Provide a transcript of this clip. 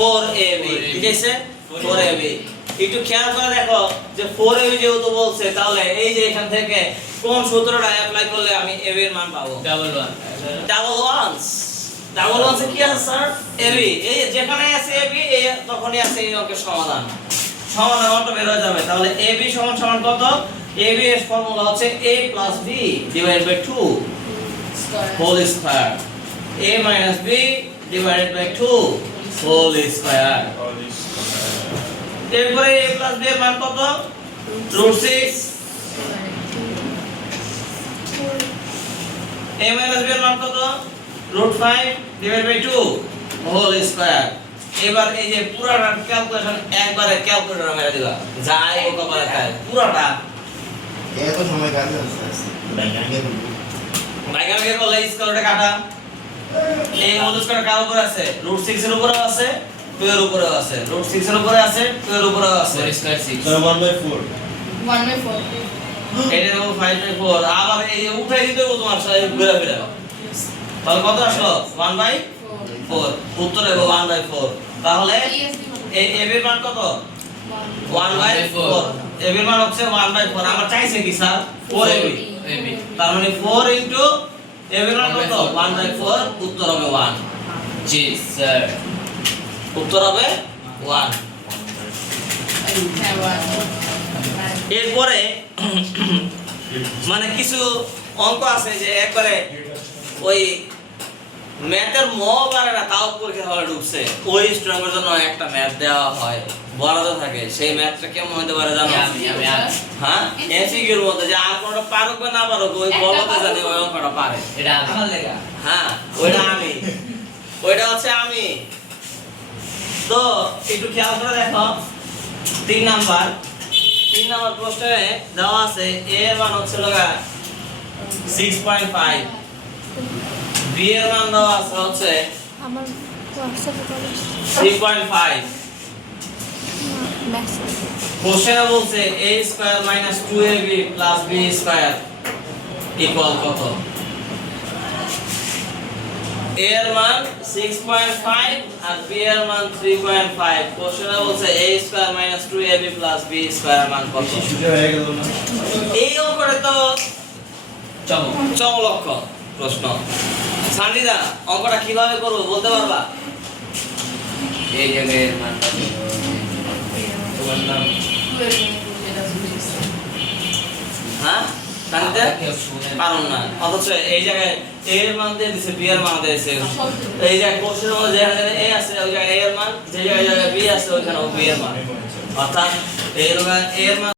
4ab ঠিক আছে 4ab একটু খেয়াল করে দেখো যে 4ab যেহেতু বলছে তাহলে এই যে এখান থেকে কোন সূত্রটা অ্যাপ্লাই করলে আমি ab এর মান পাবো ডাবল ওয়ান্স এ কি আছে স্যার ab এই যেখানে আছে ab এই তখনই আছে এই অঙ্কের সমাধান মানটা বের হয়ে যাবে তাহলে ab সমান সমান কত ab এর ফর্মুলা হচ্ছে a + b / 2 whole square a - b / 2 whole square এরপরে a + b এর মান কত √6 a - b এর মান কত √5 / 2 whole square এবার এই যে পুরাটা ক্যালকুলেশন একবারে ক্যালকুলেটরে মেরে দিবা যাই ও কপালে খায় পুরাটা এত সময় কাজ আছে বাইগানকে করলে স্কয়ারটা কাটা এই হোল স্কয়ার কার উপরে আছে √6 এর উপরেও আছে 2 এর উপরেও আছে √6 এর উপরে আছে 2 এর উপরেও আছে 4 স্কয়ার 6 তাহলে 1/4 এটা দেবো 5/4 আবার এই উঠাই দিতে হবে তোমার সাথে ঘুরে ফিরে তাহলে কত আসলো 1/4 উত্তর হবে 1/4 তাহলে এই ab এর মান কত 1/4 ab এর মান হচ্ছে 1/4 আমার চাইছে কি স্যার 4ab তার মানে 4 ইনটু ab এর মান কত 1/4 উত্তর হবে 1 জি স্যার উত্তর হবে 1 এরপরে মানে কিছু অঙ্ক আছে যে একবারে ওই ম্যাথের মহাবারেরা তাও পরীক্ষা হলে ঢুকছে ওই স্টুডেন্টের জন্য একটা ম্যাথ দেওয়া হয় বরাদ্দ থাকে সেই ম্যাথটা কেমন হতে পারে জানো আমি হ্যাঁ এমসিকিউর মধ্যে যে আর কোনটা পারুক বা না পারুক ওই বলতে জানি ওই অঙ্কটা পারে এটা আমার লেখা হ্যাঁ ওইটা আমি ওইটা হচ্ছে আমি তো একটু খেয়াল করে দেখো 3 নাম্বার প্রশ্নে দেওয়া আছে a এর মান হচ্ছে লগা 6.5 b এর মান দেওয়া আছে হচ্ছে আমার হোয়াটসঅ্যাপে কল 3.5 মেসেজ কোশ্চেনে বলছে a square minus 2ab plus b square equal কত a এর মান 6.5 আর b এর মান 3.5 কোশ্চেনে বলছে a square minus 2ab plus b square মান কত ছুটি হয়ে গেল না এই অঙ্কটা তো চমলক্ষ প্রশ্ন সান্দিদা অঙ্কটা কিভাবে করব বলতে পারবা এই জায়গায় এর মান তোমার নাম হ্যাঁ সান্দিদা পারুন না অথচ এই জায়গায় a এর মান দিয়ে দিছে b এর মান দিয়েছে এই যে কোশ্চেনের মধ্যে যেখানে a আছে ওই জায়গায় a এর মান যে জায়গায় b আছে ওইখানে b এর মান অর্থাৎ a এর মান